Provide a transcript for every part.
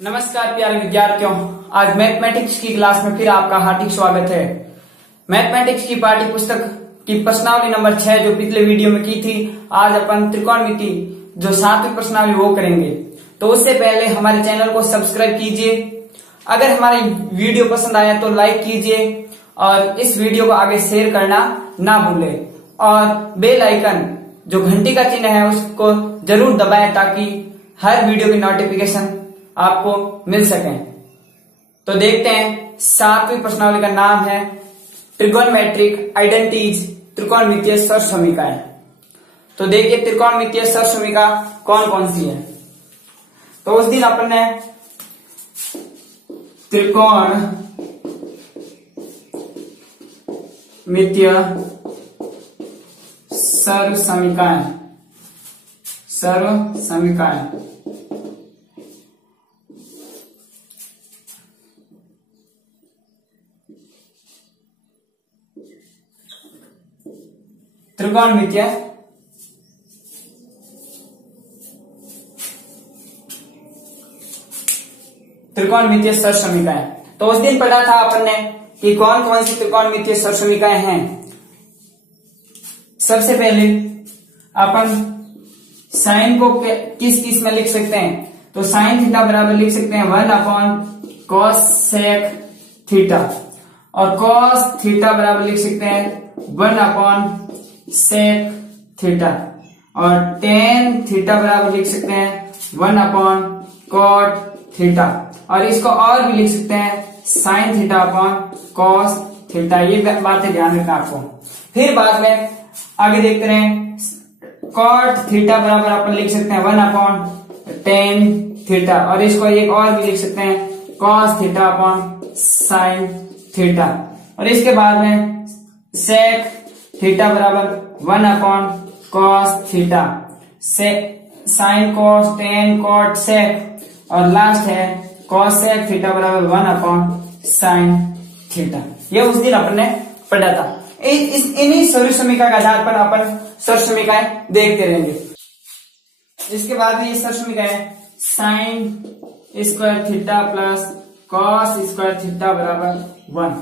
नमस्कार प्यारे विद्यार्थियों, आज मैथमेटिक्स की क्लास में फिर आपका हार्दिक स्वागत है। मैथमेटिक्स की पाठ्य पुस्तक की प्रश्नावली नंबर 6 जो पिछले वीडियो में की थी, आज अपन त्रिकोणमिति जो 7वीं प्रश्नावली वो करेंगे। तो उससे पहले हमारे चैनल को सब्सक्राइब कीजिए। अगर हमारी वीडियो पसंद आया तो लाइक कीजिए और इस वीडियो को आगे शेयर करना ना भूलें और बेल आइकन जो घंटी का चिन्ह है उसको जरूर दबाएं ताकि हर वीडियो की नोटिफिकेशन आपको मिल सके। तो देखते हैं, 7वीं प्रश्नावली का नाम है ट्रिगोनोमेट्रिक आइडेंटिटीज, त्रिकोणमितीय सरसमीकाएं। तो देखिए त्रिकोणमितीय सरसमीका कौन कौन सी है। तो उस दिन अपन ने त्रिकोणमितीय सरसमीकाएं त्रिकोणमितीय सरसमीकाएं। तो उस दिन पढ़ा था अपन ने कि कौन कौन सी त्रिकोणमितीय सरसमीकाएं हैं। सबसे पहले अपन साइन को किस किस में लिख सकते हैं। तो साइन थीटा बराबर लिख सकते हैं 1/cos sec थीटा और cos थीटा बराबर लिख सकते हैं 1/sec थीटा और tan थीटा बराबर लिख सकते हैं 1/cot थीटा और इसको और भी लिख सकते हैं sin थीटा cos थीटा। ये बातें ध्यान रखना आपको। फिर बाद में आगे देखते रहे, cot थीटा बराबर अपन लिख सकते हैं 1/tan थीटा और इसको एक और भी लिख सकते हैं cos थीटा sin थीटा और इसके बाद में sec थीटा बराबर 1/cos theta, sin cos tan cot sec और लास्ट है cos sec थीटा बराबर 1/sin थीटा। ये उस दिन अपन ने पढ़ा था। इन्हीं सरसमीका के आधार पर अपन सरसमीकाएं देखते रहेंगे। इसके बाद में ये सरसमीका है sin square theta plus cos square theta बराबर 1।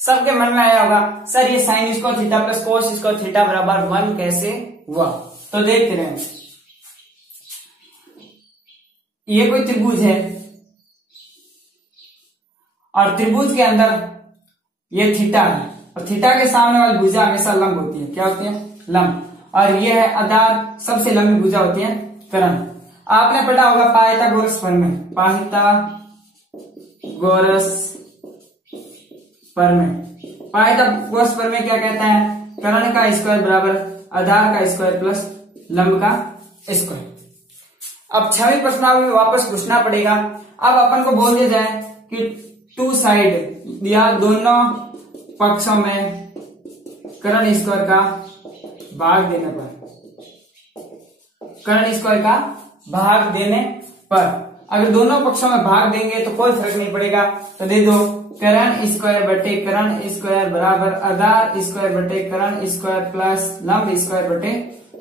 सबके मन में आया होगा सर ये sin square theta plus cos square theta बराबर 1 कैसे हुआ। तो देखते रहे, ये कोई त्रिभुज है और त्रिभुज के अंदर ये थीटा है और थीटा के सामने वाली भुजा हमेशा लंब होती है। क्या होती है? लंब। और ये है आधार, सबसे लंबी भुजा होती है कर्ण। आपने पढ़ा होगा पाइथागोरस प्रमेय, पाइथागोरस प्रमेय क्या कहता है? कर्ण का स्क्वायर बराबर आधार का स्क्वायर प्लस लंब का स्क्वायर। अब 6वीं प्रश्नावली में वापस घुसना पड़ेगा। अब अपन को बोल दिया जाए कि टू साइड या दोनों पक्षों में कर्ण स्क्वायर का भाग देने पर अगर दोनों पक्षों में भाग देंगे तो कोई फर्क नहीं पड़ेगा। तो दे दो कर्ण स्क्वायर बटे कर्ण स्क्वायर बराबर आधार स्क्वायर बटे कर्ण स्क्वायर प्लस लंब स्क्वायर बटे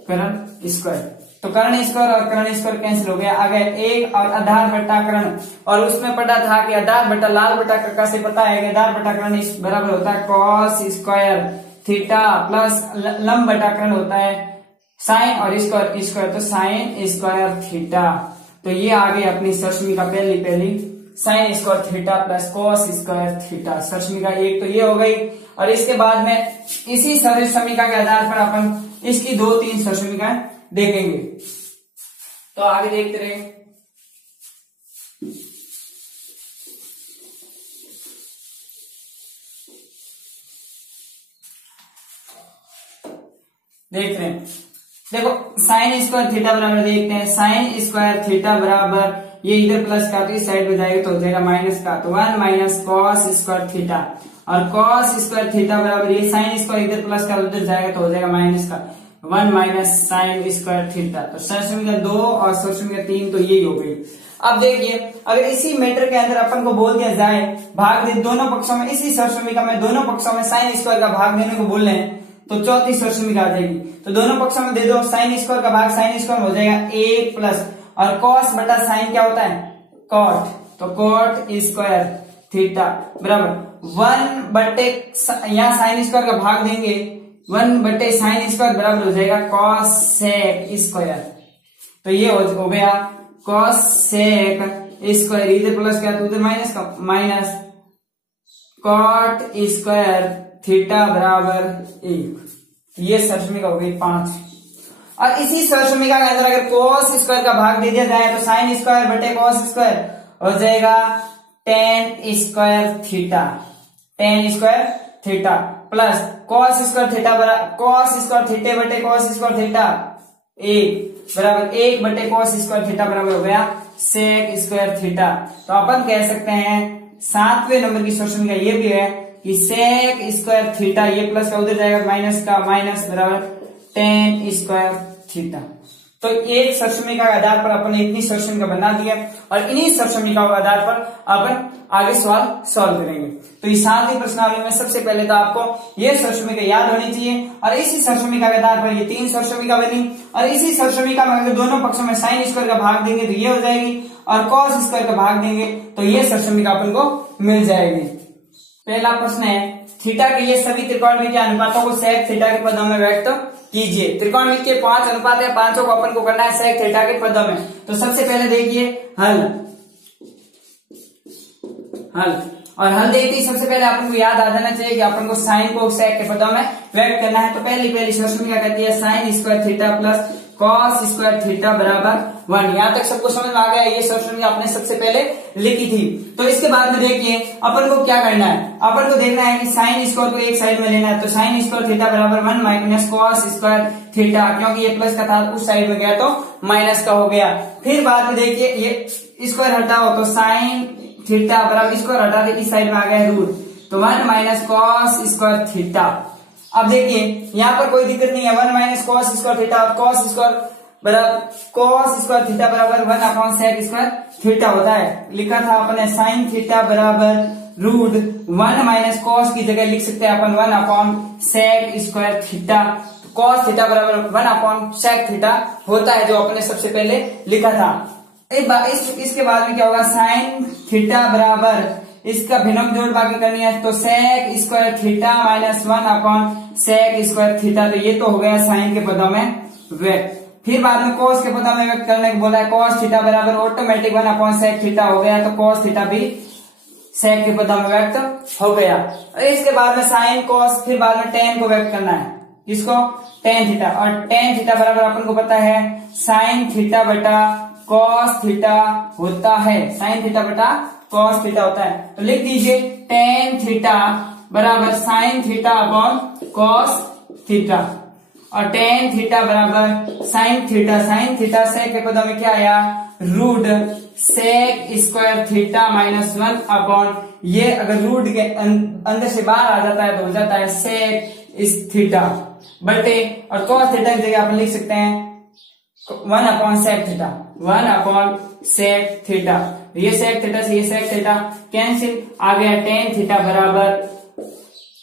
कर्ण स्क्वायर। तो कर्ण स्क्वायर और कर्ण स्क्वायर कैंसिल हो गया, आ गया एक और आधार बटा कर्ण। और उसमें पढ़ा था कि आधार बटा लाल बटा कक्का से पता है कि आधार बटा कर्ण बराबर होता है cos स्क्वायर थीटा प्लस लंब बटा कर्ण होता है साइन और स्क्वायर तो साइन स्क्वायर थीटा। तो ये आ गई अपनी सरसमीका पहली sine square theta plus cos square theta. सरसमीका एक तो ये हो गई और इसके बाद में इसी सरसमीका के आधार पर अपन इसकी 2-3 सरसमीका देखेंगे। तो आगे देखते रहे, देख रहे हैं। देखो साइन स्क्वायर थीटा बराबर देखते हैं, साइन स्क्वायर थीटा बराबर ये इधर प्लस का तो इस साइड में जाएगा तो हो जाएगा माइनस का, तो 1 - cos स्क्वायर थीटा और cos स्क्वायर थीटा बराबर ये साइन स्क्वायर इधर प्लस का उधर जाएगा तो हो जाएगा माइनस का 1 - sin स्क्वायर थीटा। तो सरसमीका 2 और सरसमीका 3 तो यही हो गई। अब देखिए अगर इसी मैटर के अंदर अपन को बोल दिया जाए भाग दे दोनों पक्षों में, इसी सरसमीका में दोनों पक्षों में साइन स्क्वायर का भाग देने को बोल रहे हैं तो चौथी सरसमीका आ जाएगी। तो दोनों पक्षों में दे दो, साइन स्क्वायर का भाग साइन स्क्वायर हो जाएगा 1 प्लस और cos बटा साइन क्या होता है कॉट, तो कॉट स्क्वायर थीटा बराबर 1/, यहाँ साइन स्क्वायर का भाग देंगे, 1/sin स्क्वायर बराबर हो जाएगा कॉस सेक स्क्वायर। तो ये हो गया कॉस सेक स्क्वायर, इधर प्लस क्या तो उधर माइनस का, माइनस कॉट स्क्वायर थीटा बराबर 1। ये सरसमिका हो गई 5। और इसी सरसमिका के अंदर अगर कॉस स्क्वायर का भाग दे दिया जाए तो साइन स्क्वायर बटे कॉस स्क्वायर हो जाएगा ten square theta, ten square theta plus cos square theta बराबर कॉस स्क्वायर थीटे बटे कॉस स्क्वायर थीटा 1 बराबर 1 बटे कॉस स्क्वायर थीटा बराबर हो गया सेक स्क्वायर थीटा। तो अपन कह सकते हैं 7वें नंबर की सरसमिका ये भी है कि सेक स्क्वायर थीटा, ये प्लस का उधर जाएगा माइनस का, माइनस बराबर टेन स्क्वायर थीटा। तो एक सरसमिका के आधार पर अपन ने इतनी सरसमिका बना दी है और इन्हीं सरसमिकाओं के आधार पर अपन आगे सवाल सॉल्व करेंगे। तो इस 7वीं प्रश्नावली में सबसे पहले तो आपको ये सरसमिका याद होनी चाहिए और इसी सरसमिका के आधार पर ये 3 सरसमिका बनी और इसी सरसमिका में अगर दोनों पक्षों में साइन स्क्वायर का भाग देंगे तो ये हो जाएगी और कॉस स्क्वायर का भाग देंगे तो ये सरसमिका अपन को मिल जाएगी। पहला प्रश्न है थीटा के ये सभी त्रिकोणमितीय अनुपातों को सेक थीटा के पदों में व्यक्त कीजिए। त्रिकोणमिति के 5 अनुपात है, 5 को अपन को करना है सेक थीटा के पदों में। तो सबसे पहले देखिए हल, और हल देखते ही सबसे पहले अपन को याद आ जाना चाहिए कि अपन को साइन को सेक के पदों में व्यक्त करना है। तो पहली सरसमिका कहती है sign square theta plus cos square theta बराबर 1। यहाँ तक सबको समझ में आ गया। ये सरसमिका आपने सबसे पहले लिखी थी। तो इसके बाद में देखिए अपन को क्या करना है, अपन को देखना है कि साइन स्क्वायर को एक साइड में लेना है। तो साइन स्क्वायर थीटा बराबर 1 माइनस कॉस स्क्वायर थीटा, क्योंकि ये प्लस का था उस साइड में गया तो माइनस का हो गया। फिर बाद में देखिए ये स्क्वायर हटाओ तो साइन थीटा बराबर स्क्वायर हटा के इस साइड में आ गया रूट, तो 1 माइनस कॉस स्क्वायर थीटा। अब देखिए यहाँ पर कोई दिक्कत नहीं है, 1 माइनस कॉस स्क्वायर थीटा और कॉस स्क्वायर बराबर कॉस स्क्वायर थीटा बराबर 1 अपॉन सेक स्क्वायर थीटा होता है। लिखा था अपने साइन थीटा बराबर रूट 1 माइनस कॉस की जगह लिख सकते हैं अपन 1 upon sec square theta. Cos theta बराबर 1 अपॉन सेक थीटा होता है जो अपने सबसे पहले लिखा था। इसके बाद में क्या होगा, साइन थीटा बराबर इसका भिन्नक जोड़ बाकी करनी है तो sec square theta minus 1 upon sec square theta. तो ये तो हो गया साइन के पदों में व्यक्त। फिर बाद में कॉस के पदों में व्यक्त करने को बोला है, कॉस थीटा बराबर ऑटोमेटिक 1 अपॉन सेक थीटा हो गया। तो कॉस थीटा भी सेक के पदों में व्यक्त हो गया। और इसके बाद में साइन कॉस, फिर बाद में टेन को व्यक्त करना है, इसको टेन थीटा, और टेन थीटा बराबर अपन को पता है साइन थीटा बटा कॉस थीटा होता है, साइन थीटा बटा कॉस थीटा होता है। तो लिख दीजिए टेन थीटा बराबर sine theta upon cos theta, और टेन थीटा बराबर sine theta, sine theta sec के पदों में क्या आया, root sec square theta minus 1 upon, ये अगर रूट के अंदर से बाहर आ जाता है तो हो जाता है सेक इस थीटा बटे, और कॉस थीटा की जगह अपन लिख सकते हैं 1 upon sec theta, 1 upon sec theta. ये सेक थीटा से ये सेक थीटा कैंसिल, आ गया टेन थीटा बराबर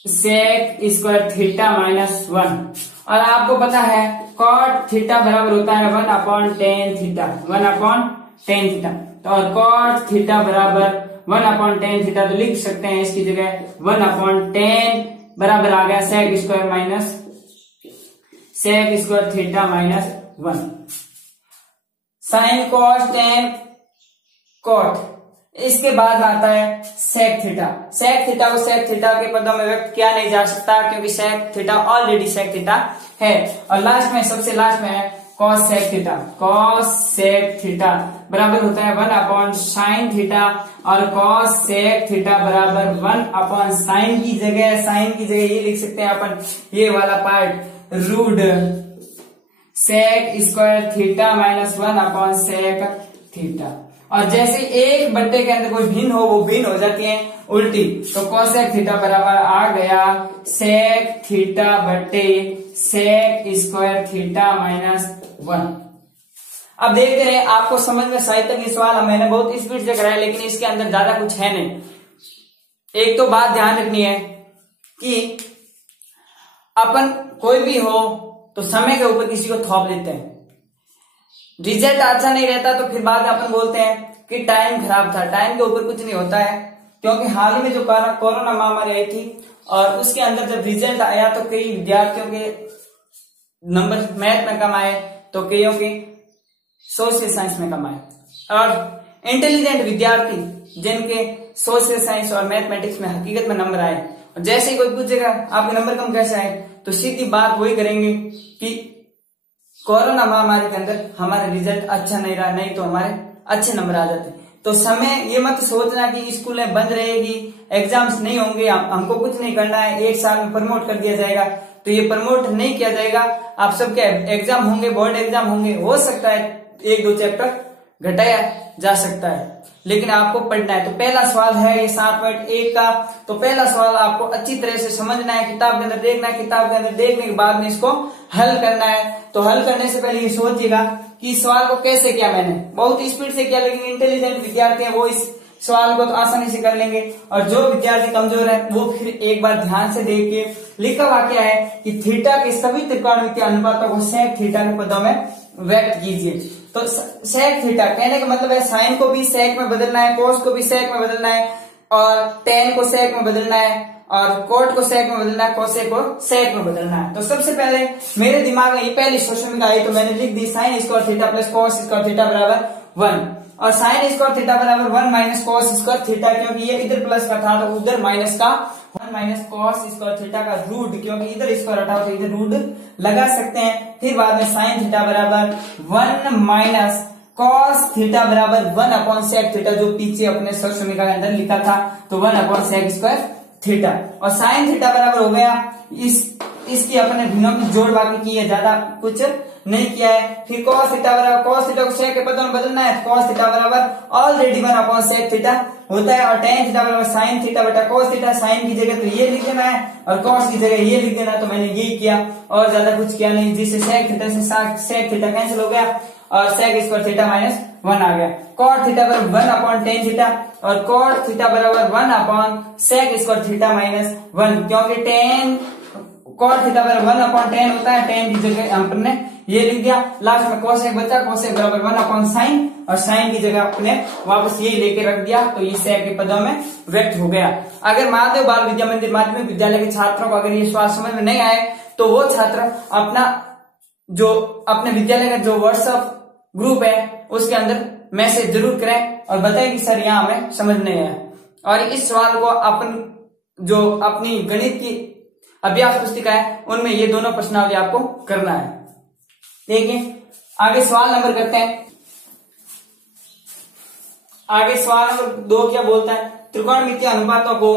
सेक स्क्वायर थीटा माइनस 1। और आपको पता है कॉट थीटा बराबर होता है 1 upon tan theta, 1 upon tan theta. तो और कॉट थीटा बराबर 1 अपॉन टेन थीटा, तो लिख सकते हैं इसकी जगह 1 अपॉन टेन बराबर आ गया sec square minus sec square theta minus 1। Sine cos tan cot, इसके बाद आता है सेक थीटा। सेक थीटा को सेक थीटा के पदों में व्यक्त किया नहीं जा सकता क्योंकि sec theta already sec theta है। और लास्ट में सबसे लास्ट में है cosec theta, cosec theta बराबर होता है 1 अपॉन साइन थीटा, और कॉस सेक थीटा बराबर 1 अपॉन साइन की जगह ये लिख सकते हैं अपन, ये वाला part root sec square theta minus 1 upon sec theta. और जैसे एक बट्टे के अंदर कोई भिन्न हो वो भिन्न हो जाती है उल्टी, तो कोसेक थीटा बराबर आ गया सेक थीटा बट्टे सेक स्क्वायर थीटा माइनस 1। अब देखते हैं आपको समझ में साहित्य की सवाल मैंने बहुत स्पीड से कराया, लेकिन इसके अंदर ज्यादा कुछ है नहीं। एक तो बात ध्यान रखनी है कि अपन कोई भी हो तो समय के ऊपर किसी को थोप लेते हैं, रिजल्ट अच्छा नहीं रहता तो फिर बाद में अपन बोलते हैं कि टाइम खराब था, टाइम के ऊपर कुछ नहीं होता है, क्योंकि हाल ही में जो कोरोना महामारी आई थी और उसके अंदर जब रिजल्ट आया तो कई विद्यार्थियों के नंबर मैथ में कम आए, तो कईयों के सोशल साइंस में कम आए। और इंटेलिजेंट विद्यार्थी जिनके सोशल साइंस और मैथमेटिक्स में हकीकत में नंबर आए, और जैसे ही कोई पूछेगा आपके नंबर कम कैसे आए, तो सीधी बात वही करेंगे कि कोरोना महामारी के अंदर हमारा रिजल्ट अच्छा नहीं रहा, नहीं तो हमारे अच्छे नंबर आ जाते। तो समय ये मत सोचना कि स्कूलें बंद रहेगी, एग्जाम्स नहीं होंगे, हमको कुछ नहीं करना है, एक साल में प्रमोट कर दिया जाएगा, तो ये प्रमोट नहीं किया जाएगा। आप सबके एग्जाम होंगे, बोर्ड एग्जाम होंगे, हो सकता है 1-2 चैप्टर घटाया जा सकता है, लेकिन आपको पढ़ना है। तो पहला सवाल है ये 7.1 का। तो पहला सवाल आपको अच्छी तरह से समझना है, किताब के अंदर देखना है, किताब के अंदर देखने के बाद में इसको हल करना है। तो हल करने से पहले ये सोचिएगा कि इस सवाल को कैसे किया मैंने, बहुत स्पीड से किया, लेकिन इंटेलिजेंट विद्यार्थी है वो इस सवाल को तो आसानी से कर लेंगे, और जो विद्यार्थी कमजोर है वो फिर एक बार ध्यान से देख के लिखा हुआ क्या है कि थीटा के सभी त्रिकोणमितीय अनुपातों को सेक थीटा के पदों में व्यक्त कीजिए। तो सेक थीटा कहने का मतलब है साइन को भी सेक में बदलना है, कोस को भी सेक में बदलना है, और टेन को सेक में बदलना है, और कोट को सेक में बदलना है, कोसेक को सेक में बदलना है। तो सबसे पहले मेरे दिमाग में ये पहली सोचने में आई, तो मैंने लिख दी sine square theta plus cos square theta बराबर 1, और साइन स्क्वायर थीटा बराबर 1 माइनस कोस स्क्वायर थीटा, क्योंकि ये इधर प्लस का था तो उधर माइनस का, 1 माइनस कोस स्क्वायर थीटा का रूट, क्योंकि इधर स्क्वायर हटा तो इधर रूट लगा सकते हैं। फिर बाद में साइन थीटा बराबर 1 माइनस कॉस थीटा बराबर 1 अपॉन सेक थीटा, जो पीछे अपने समीकरण के अंदर लिखा था, तो 1 अपॉन सेक स्क्वायर थीटा, और साइन थीटा बराबर हो गया इसकी अपने भिन्नों की जोड़ बाकी की है, ज्यादा कुछ नहीं किया है। फिर cos थीटा बराबर, cos थीटा को सेक के पदों में बदलना है, cos थीटा बराबर ऑलरेडी 1 अपॉन सेक थीटा होता है, और tan थीटा बराबर sin थीटा बटा cos थीटा, sin की जगह तो ये लिख देना है और cos की जगह ये लिख देना है। तो मैंने यही किया और ज्यादा कुछ किया नहीं, जिससे सेक थीटा से सेक थीटा कैंसिल हो गया और सेक स्क्वायर थीटा माइनस 1 आ गया। cot थीटा बराबर 1 अपॉन tan थीटा, और cot थीटा बराबर 1 upon sec square theta minus 1, क्योंकि tan cot थीटा बराबर 1 अपॉन tan होता है, tan की जगह हमने ये लिख दिया। लास्ट में कोसेक बचा, कोसेक बराबर 1 अपॉन साइन, और साइन की जगह अपने वापस यही लेके रख दिया, तो ये सेक के पदों में व्यक्त हो गया। अगर महादेव बाल विद्या मंदिर माध्यमिक विद्यालय के छात्रों को अगर ये सवाल समझ में नहीं आए, तो वो छात्र अपने विद्यालय का जो व्हाट्सएप ग्रुप है उसके अंदर मैसेज जरूर करें और बताएं कि सर यहाँ हमें समझ नहीं आया। और इस सवाल को अपनी गणित की अभ्यास पुस्तिका है उनमें ये दोनों प्रश्नावली आपको करना है। देखिए आगे सवाल नंबर करते हैं। आगे सवाल नंबर 2 क्या बोलता है, त्रिकोणमितीय अनुपातों को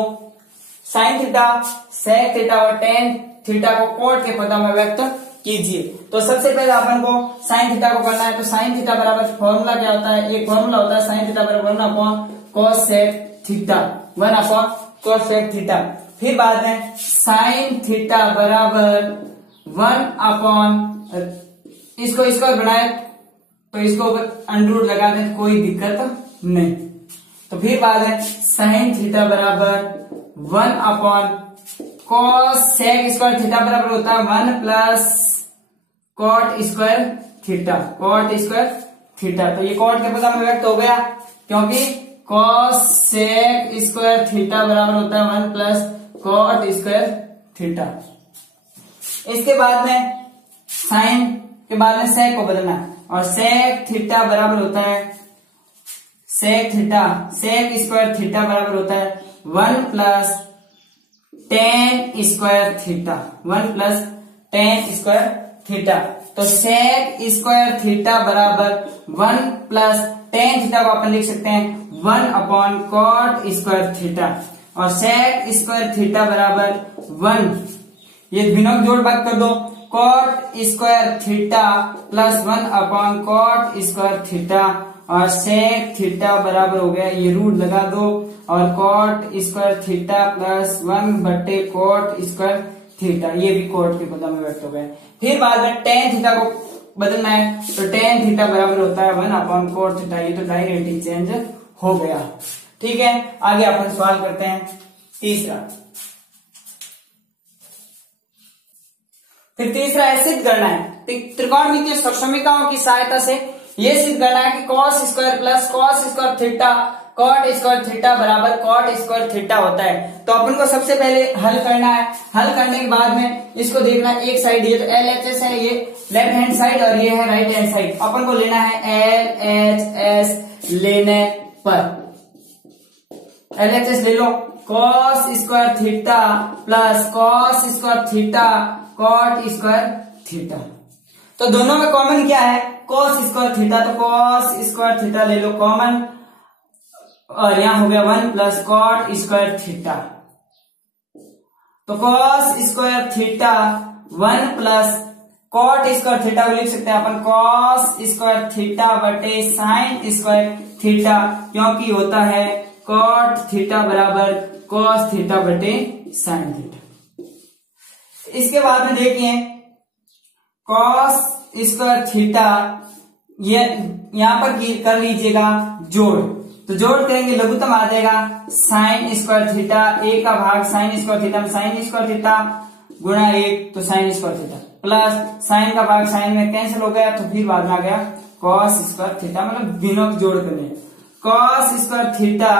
साइन थीटा, सेक थीटा और टेन थीटा को कोट के पदों में व्यक्त कीजिए। तो सबसे पहले अपन को साइन थीटा को करना है। तो साइन थीटा बराबर फॉर्मूला क्या होता है, एक फॉर्मूला होता है साइन थीटा बराबर 1 upon cosec theta, 1 upon cosec theta. फिर बाद में साइन थीटा बराबर 1 अपॉन, इसको स्क्वायर बनाए तो इसको ऊपर अंडर लगा दें, कोई दिक्कत नहीं। तो फिर बाद में साइन थीटा बराबर 1 upon cosec square theta बराबर होता है 1 plus cot square theta, cot square theta. तो ये कॉट के पदों में व्यक्त हो गया, क्योंकि कॉस सेक स्क्वायर थीटा बराबर होता है 1 प्लस कॉट स्क्वायर थीटा। इसके बाद में साइन के बाद में सेक को बदलना है, और सेक थीटा बराबर होता है sec theta, sec square theta बराबर होता है 1 plus tan square theta, 1 plus tan square theta. तो सेक स्क्वायर थीटा बराबर 1 प्लस टेन थीटा को अपन लिख सकते हैं 1 अपॉन कॉट स्क्वायर थीटा, और सेक स्क्वायर थीटा बराबर 1, ये भिन्नों जोड़ भाग कर दो, cot square theta plus 1 upon cot square theta, और सेक थीटा बराबर हो गया, ये रूट लगा दो, और कॉट स्क्वायर थीटा प्लस 1 बटे कॉट स्क्वायर थीटा, ये भी कॉट के पदों में व्यक्त हो गया। फिर बाद में टेन थीटा को बदलना है, तो टेन थीटा बराबर होता है 1 अपॉन कॉट थीटा, ये तो डायरेक्ट चेंज हो गया। ठीक है, आगे अपन सवाल करते हैं तीसरा। फिर तीसरा सिद्ध करना है त्रिकोणमितीय सक्षमिकाओं की सहायता से ये सिद्ध करना है कि cos square plus cos square theta cot square theta बराबर कॉट स्क्वायर थीटा होता है। तो अपन को सबसे पहले हल करना है। हल करने के बाद में इसको देखना है, एक साइड ये तो LHS है, ये लेफ्ट हैंड साइड और ये है राइट हैंड साइड। अपन को लेना है LHS लेने पर LHS ले लो, cos square theta plus cos square theta cot square theta. तो दोनों में कॉमन क्या है, कॉस स्क्वायर थीटा, तो कॉस स्क्वायर थीटा ले लो कॉमन और यहां हो गया 1 प्लस कॉट स्क्वायर थीटा। तो cos square theta 1 plus cot square theta को लिख सकते हैं अपन कॉस स्क्वायर थीटा बटे साइन स्क्वायर थीटा, क्योंकि होता है कॉट थीटा बराबर कॉस थीटा बटे साइन थीटा। इसके बाद में देखिए कॉस स्क्वायर थीटा, ये यहां पर कर लीजिएगा जोड़, तो जोड़ करेंगे लघुत्तम आ जाएगा साइन स्क्वायर थीटा, ए का भाग साइन स्क्वायर थीटा में साइन स्क्वायर थीटा गुणा 1 तो sign square theta plus sign का भाग साइन में कैंसिल हो गया, तो फिर बाद में आ गया कॉस स्क्वायर थीटा, मतलब दिनों जोड़ करने कॉस स्क्वायर थीटा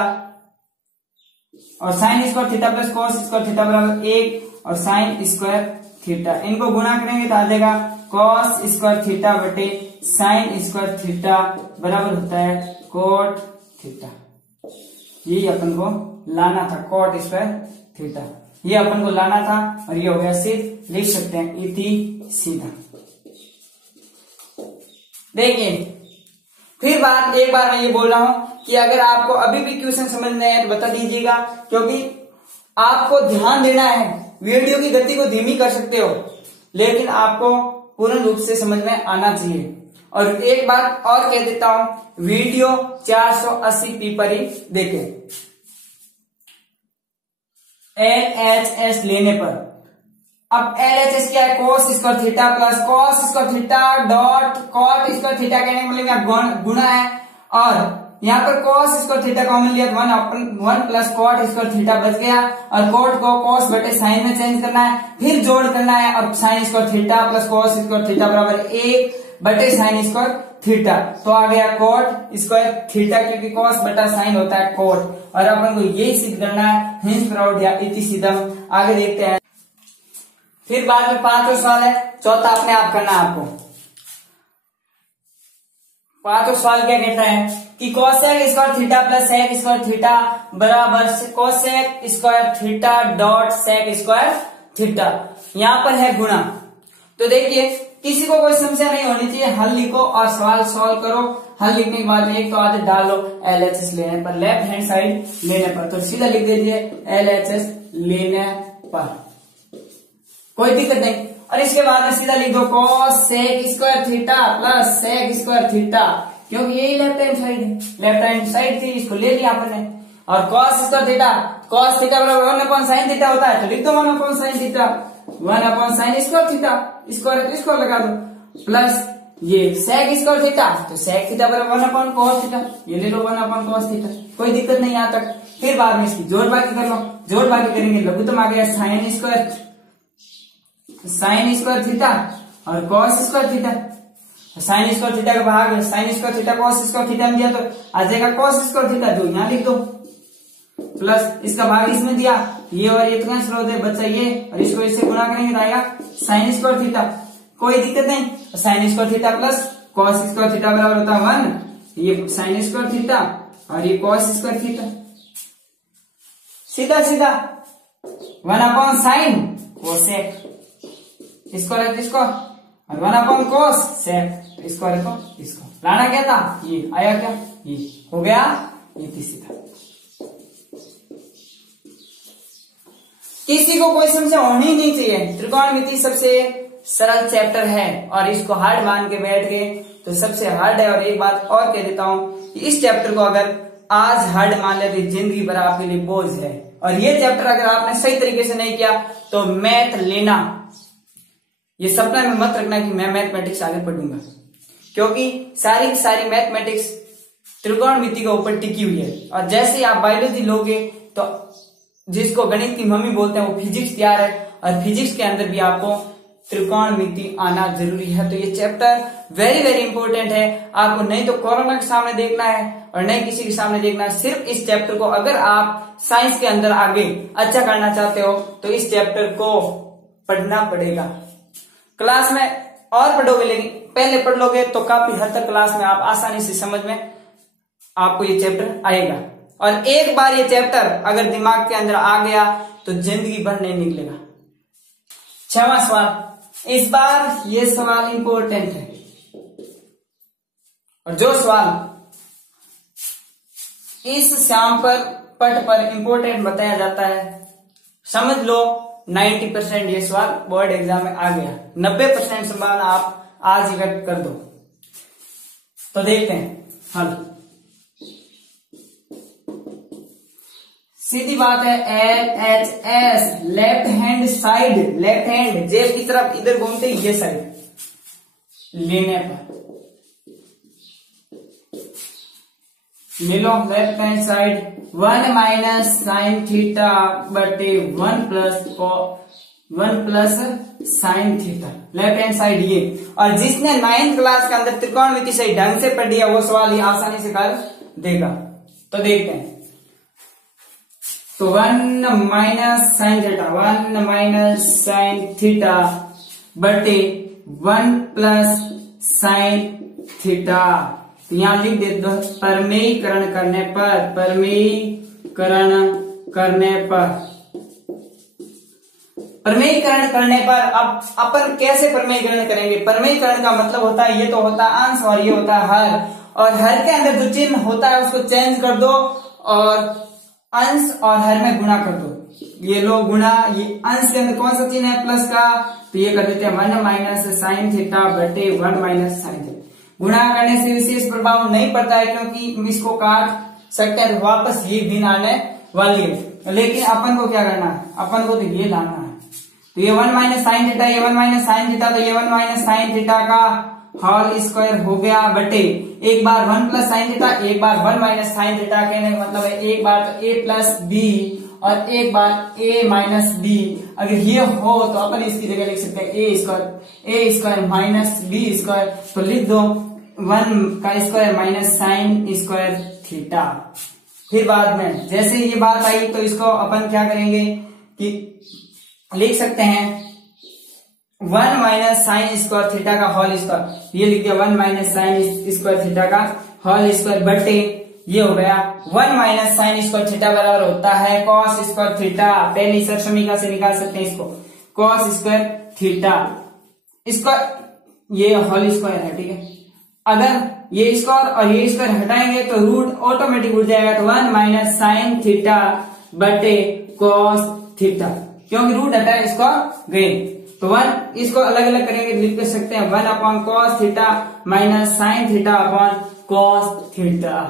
और sign square theta plus cos square theta बराबर 1 और साइन स्क्वायर थीटा, इनको गुणा करेंगे तो आ जाएगा कॉस स्क्वायर थीटा बटे साइन स्क्वायर थीटा बराबर होता है कोट थीटा। ये अपन को लाना था कोट स्क्वायर थीटा, ये अपन को लाना था और ये हो गया सिर्फ, लिख सकते हैं इति सीधा। देखिए फिर एक बार मैं ये बोल रहा हूं कि अगर आपको अभी भी क्वेश्चन समझ नहीं आए तो बता दीजिएगा, क्योंकि आपको ध्यान देना है। वीडियो की गति को धीमी कर सकते हो लेकिन आपको पूर्ण रूप से समझ में आना चाहिए। और एक बात और कह देता हूं, वीडियो 480p पर ही देखें LHS लेने पर। अब LHS क्या है, cos square theta plus cos square theta dot cot square theta कहने का मतलब गुणा है, और यहाँ पर cos स्क्वायर थीटा कॉमन लिया तो 1 प्लस कॉट स्क्वायर थीटा बच गया, और कॉट को cos बटे साइन में चेंज करना है, फिर जोड़ करना है, और sign square theta plus cos square theta बराबर 1 बटे साइन स्क्वायर थीटा, तो आ गया कॉट स्क्वायर थीटा, क्योंकि cos बटा साइन होता है कॉट। और अपन को यही सिद्ध करना है, हिंस प्रौढ़ या इति सीधम। आगे देखते हैं। फिर बाद में 5वां सवाल है, चौथा अपने आप करना है आपको। 5वां सवाल क्या कहता है कि cosec square theta plus sec square theta बराबर cosec square theta dot sec square theta. यहां पर है गुणा। तो देखिए किसी को कोई समस्या नहीं होनी चाहिए, हल लिखो और सवाल सॉल्व करो। हल लिखने के बाद में एक तो आदत डालो LHS लेने पर, लेफ्ट हैंड साइड लेने पर, तो सीधा लिख दीजिए LHS लेने पर, कोई दिक्कत नहीं। और इसके बाद में सीधा लिख दो cos sec square theta plus sec square theta, क्योंकि यही लेफ्ट हैंड साइड है, लेफ्ट हैंड साइड थी, इसको ले लिया आपने। और cos square theta, cos theta बराबर 1 अपॉन साइन थीटा होता है, तो लिख दो 1 upon sine theta, 1 upon sign square theta, square लगा दो, प्लस ये sec स्क्वायर थीटा, तो sec थीटा बराबर 1 अपॉन cos थीटा, ये ले लो 1 अपॉन cos थीटा, कोई दिक्कत नहीं यहाँ तक। फिर बाद में इसकी जोड़ बाकी कर लो, जोड़ बाकी करेंगे लघुत्तम आ गया साइन स्क्वायर थीटा और cos square theta. Sign square theta का भाग sign square theta cos square theta में दिया तो आ जाएगा cos स्क्वायर थीटा, जो यहाँ लिख दो, प्लस इसका भाग इसमें दिया, ये और ये तो कैंसिल हो जाए, बच्चा ये, और इसको इससे गुणा करेंगे तो आएगा साइन स्क्वायर थीटा, कोई दिक्कत नहीं। Sign square theta plus cos square theta बराबर होता है 1, ये साइन स्क्वायर थीटा और ये cos स्क्वायर थीटा, सीधा सीधा 1 अपॉन साइन कोसेक इसको रख इसको, और 1 अपॉन cos सेक इसको रखो इसको। लाना क्या था, ये आया क्या, ये हो गया, ये सीधा। किसी को कोई समस्या होनी नहीं चाहिए, त्रिकोणमिति सबसे सरल चैप्टर है और इसको हार्ड मान के बैठ गए तो सबसे हार्ड है। और एक बात और कह देता हूं कि इस चैप्टर को अगर आज हार्ड मान लिया तो जिंदगी भर आपके लिए बोझ है। और ये चैप्टर अगर आपने सही तरीके से नहीं किया तो मैथ लेना, ये सपना में मत रखना कि मैं मैथमेटिक्स आगे पढ़ूंगा, क्योंकि सारी की सारी मैथमेटिक्स त्रिकोणमिति के ऊपर टिकी हुई है। और जैसे ही आप बायोलॉजी लोगे तो जिसको गणित की मम्मी बोलते हैं वो फिजिक्स तैयार है, और फिजिक्स के अंदर भी आपको त्रिकोणमिति आना जरूरी है। तो ये चैप्टर वेरी वेरी इंपॉर्टेंट है। आपको नहीं तो कोरोना के सामने देखना है और नहीं किसी के सामने देखना है। सिर्फ इस चैप्टर को अगर आप साइंस के अंदर आगे अच्छा करना चाहते हो तो इस चैप्टर को पढ़ना पड़ेगा। क्लास में और पढ़ोगे, लेकिन पहले पढ़ लोगे तो काफी हद तक क्लास में आप आसानी से समझ में आपको ये चैप्टर आएगा। और एक बार ये चैप्टर अगर दिमाग के अंदर आ गया तो जिंदगी भर नहीं निकलेगा। 6वां सवाल, इस बार ये सवाल इंपॉर्टेंट है और जो सवाल इस श्याम पर पट पर इंपॉर्टेंट बताया जाता है, समझ लो 90% ये सवाल बोर्ड एग्जाम में आ गया। 90% सवाल आप आज ही कर दो। तो देखते हैं हल। सीधी बात है, LHS left hand side, left hand जेब की तरफ इधर घूमते ये साइड लेने पर मिलो left hand side 1 minus sine theta बटे 1 plus sine theta, left hand side ये। और जिसने 9th क्लास के अंदर त्रिकोणमिति सही ढंग से पढ़ लिया वो सवाल ये आसानी से कर देगा। तो देखते हैं। तो 1 minus sine theta, 1 minus sine theta बटे 1 प्लस साइन थीटा। तो यहां लिख देते हो परमेयीकरण करने पर, परमेयीकरण करने पर अब अपन कैसे परमेयीकरण करेंगे? परमेयीकरण का मतलब होता है, ये तो होता है अंश और ये होता है हर, और हर के अंदर जो चिन्ह होता है उसको चेंज कर दो और अंश और हर में गुणा कर दो। ये लो गुणा, ये अंश के अंदर कौन सा चिन्ह है? प्लस का, तो ये कर देते हैं 1 माइनस साइन थीटा बटे 1 माइनस साइन थीटा। गुणा करने से विशेष प्रभाव नहीं पड़ता है क्योंकि इसको काट सकते हैं, वापस ये दिन आने वाली है। लेकिन अपन को क्या करना है? अपन को तो ये लाना है। तो ये 1 माइनस साइन थीटा, ये 1 माइनस साइन थीटा, तो ये 1 माइनस साइन थीटा का होल स्क्वायर हो गया बटे एक बार 1 प्लस साइन थीटा, एक बार 1 माइनस साइन थीटा। कहने का मतलब है एक बार तो a प्लस बी और एक बार a माइनस बी। अगर ये हो तो अपन इसकी जगह लिख सकते हैं a square minus B square. तो लिख दो 1 का square minus sine square theta. फिर बाद में जैसे ये बात आई तो इसको अपन क्या करेंगे कि लिख सकते हैं 1 माइनस साइन स्क्वायर थीटा का होल स्क्वायर। ये लिख दिया 1 माइनस साइन स्क्वायर थीटा का होल स्क्वायर बटे ये हो गया 1 माइनस साइन स्क्वायर थीटा बराबर होता है कॉस स्क्वायर थीटा। पहली समीकरण से निकाल सकते हैं इसको, कॉस स्क्वायर थीटा। इसका ये होल स्क्वायर है, ठीक है। अगर ये स्क्वायर और ये स्क्वायर हटाएंगे तो रूट ऑटोमेटिक उठ जाएगा। तो 1 माइनस साइन थीटा बटे कॉस थीटा, क्योंकि रूट हटाए इसको गए। तो 1 इसको अलग अलग करेंगे लिख सकते हैं 1 upon cos theta minus sign theta upon cos theta.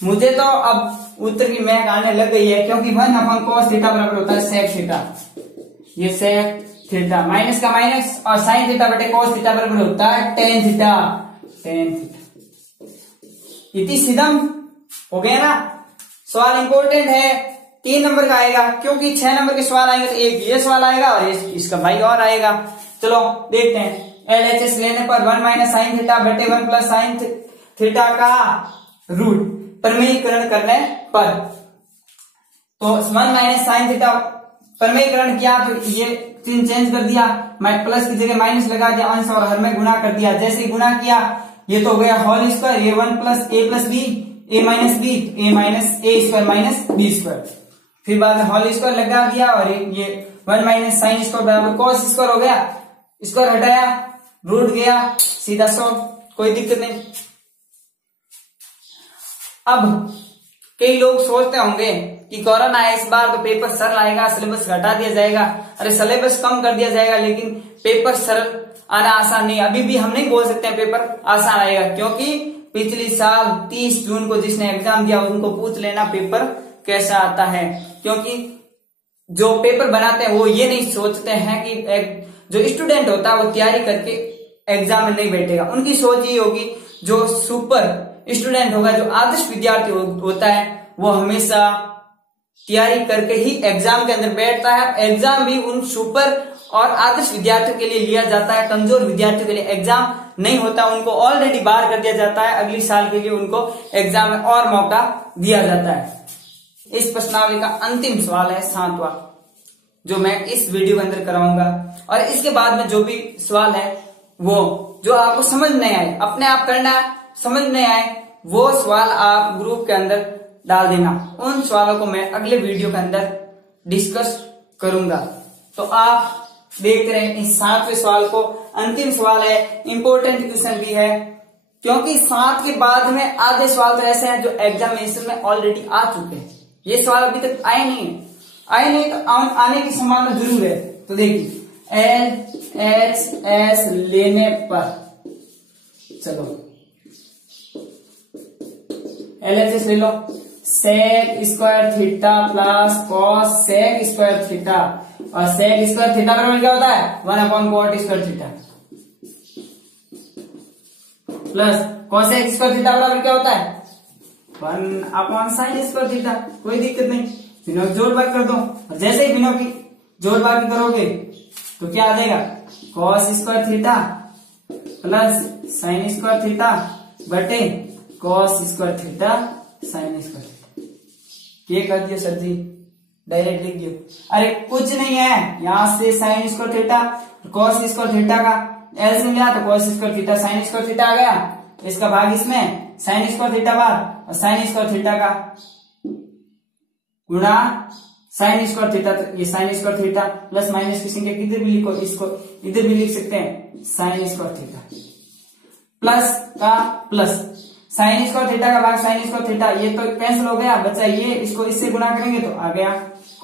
मुझे तो अब उत्तर की महक आने लग गई है क्योंकि 1 अपॉन कॉस थीटा बराबर होता है सेक थीटा। ये सेक थीटा माइनस का माइनस और साइन थीटा बटे कॉस थीटा बराबर होता है टेन थीटा। इतनी सीधम हो गया ना। सवाल इंपॉर्टेंट है, 3 नंबर का आएगा क्योंकि 6 नंबर के सवाल आएंगे तो एक ये सवाल आएगा और इसका भाई और आएगा। चलो देखते हैं। LHS लेने पर 1 माइनस साइन थीटा बटे 1 प्लस साइन थीटा का रूट परमेयीकरण करने पर, तो 1 माइनस साइन थीटा परमेयीकरण किया तो ये चिन्ह चेंज कर दिया, प्लस की जगह माइनस लगा दिया, अंश और हर में गुणा कर दिया। जैसे ही गुणा किया ये तो हो गया होल स्क्वायर, ये 1 plus a plus B, a minus B, a minus a square minus b square. फिर बाद में होल स्क्वायर लगा दिया और ये 1 माइनस साइन स्क्वायर बराबर कॉस स्क्वायर हो गया। स्क्वायर हटाया, रूट गया, सीधा 100, कोई दिक्कत नहीं। अब कई लोग सोचते होंगे कि कोरोना है इस बार तो पेपर सरल आएगा, सिलेबस घटा दिया जाएगा। अरे सिलेबस कम कर दिया जाएगा लेकिन पेपर सरल आना आसान नहीं। अभी भी हम नहीं बोल सकते हैं पेपर आसान आएगा, क्योंकि पिछली साल 30 जून को जिसने एग्जाम दिया उनको पूछ लेना पेपर कैसा आता है। क्योंकि जो पेपर बनाते हैं वो ये नहीं सोचते हैं कि जो स्टूडेंट होता है वो तैयारी करके एग्जाम में नहीं बैठेगा। उनकी सोच ये होगी जो सुपर स्टूडेंट होगा, जो आदर्श विद्यार्थी होता है वो हमेशा तैयारी करके ही एग्जाम के अंदर बैठता है। एग्जाम भी उन सुपर और आदर्श विद्यार्थियों के लिए लिया जाता है, कमजोर विद्यार्थियों के लिए एग्जाम नहीं होता, उनको ऑलरेडी बाहर कर दिया जाता है, अगली साल के लिए उनको एग्जाम में और मौका दिया जाता है। इस प्रश्नावली का अंतिम सवाल है 7वां, जो मैं इस वीडियो के अंदर कराऊंगा, और इसके बाद में जो भी सवाल है वो जो आपको समझ नहीं आए, अपने आप करना है, समझ नहीं आए वो सवाल आप ग्रुप के अंदर डाल देना, उन सवालों को मैं अगले वीडियो के अंदर डिस्कस करूंगा। तो आप देख रहे हैं इस 7वें सवाल को, अंतिम सवाल है, इंपॉर्टेंट क्वेश्चन भी है, क्योंकि 7 के बाद में आधे सवाल तो ऐसे हैं जो एग्जामिनेशन में ऑलरेडी आ चुके हैं, ये सवाल अभी तक आए नहीं तो आने की संभावना जरूर है। तो देखिए LHS लेने पर, चलो LHS ले लो, sec square theta plus cos sec square theta, और sec स्क्वायर थीटा बराबर क्या होता है 1/cot square theta, plus cos sec square theta बराबर क्या होता है 1/sin स्क्वायर थीटा। कोई दिक्कत नहीं, बिनों की जोड़ भाग कर दो, और जैसे ही बिनों की जोड़ भाग करोगे तो क्या आ जाएगा cos square theta plus sin square theta बटे cos square theta sin square theta. ये कर दिया सर जी, डायरेक्ट लिख दियो। अरे कुछ नहीं है, यहां से sin square theta cos square theta का एलसीएम लिया तो cos square theta sin square theta आ गया, इसका भाग इसमें sin स्क्वायर थीटा भाग, और sin स्क्वायर थीटा का गुणा sin स्क्वायर थीटा, ये sin square theta plus minus की संख्या किधर भी लिखो, इसको इधर भी लिख सकते हैं sin स्क्वायर थीटा, प्लस का प्लस sin स्क्वायर थीटा का भाग sin स्क्वायर थीटा, ये तो कैंसिल हो गया, बचा ये, इसको इससे गुणा करेंगे तो आ गया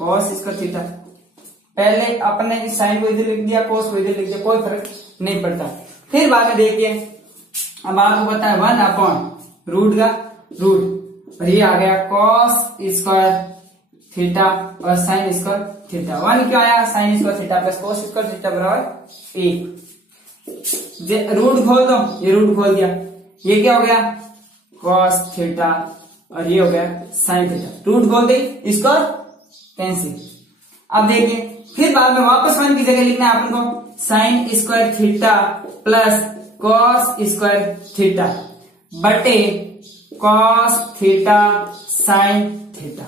cos स्क्वायर थीटा। पहले अपन ने इस साइन को इधर लिख दिया, cos को इधर लिख दिया, कोई फर्क नहीं पड़ता। फिर बाद में देखिए, अब आपको पता है 1/रूट का रूट, और ये आ गया cos स्क्वायर थीटा और sin स्क्वायर थीटा। 1 क्या आया sin square theta plus cos square theta बराबर 1। रूट खोल दो, ये रूट खोल दिया, ये क्या हो गया cos थीटा, और ये हो गया sin थीटा, रूट खोल दे, इसको कैंसिल। अब देखिए फिर बाद में वापस 1 की जगह लिखना है अपन को sin square theta plus cos square theta बटे cos थीटा sin थीटा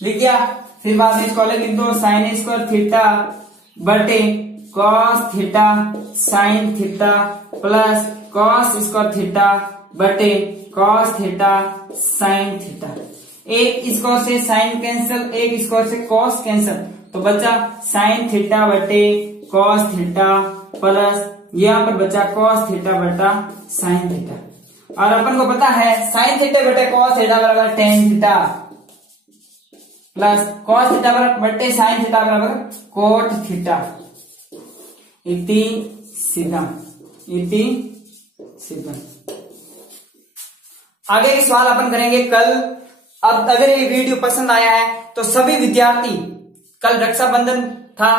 लिख दिया। फिर बाद में इसको अलग लिख दो, sin स्क्वायर थीटा बटे cos theta sin theta plus cos square theta बटे cos थीटा sin थीटा। एक स्क्वायर से sin कैंसिल, एक स्क्वायर से cos कैंसिल, तो बचा sin थीटा बटे cos थीटा प्लस यहाँ पर बचा cos थीटा बटा sin थीटा। और अपन को पता है sin थीटा बटे cos थीटा बराबर tan theta plus cos theta बटे sin थीटा बराबर cot थीटा। इति सिद्धम, इति सिद्धम। आगे के सवाल अपन करेंगे कल। अब अगर ये वीडियो पसंद आया है तो सभी विद्यार्थी, कल रक्षाबंधन था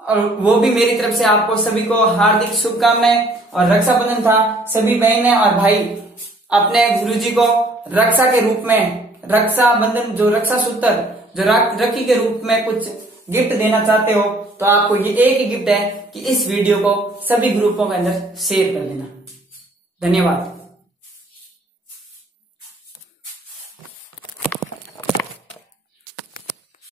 और वो भी मेरी तरफ से आपको सभी को हार्दिक शुभकामनाएं, और रक्षाबंधन था, सभी बहनें और भाई अपने गुरुजी को रक्षा के रूप में, रक्षाबंधन जो रक्षा सूत्र जो राखी के रूप में कुछ गिफ्ट देना चाहते हो तो आपको ये एक ही गिफ्ट है कि इस वीडियो को सभी ग्रुपों के अंदर शेयर कर देना। धन्यवाद।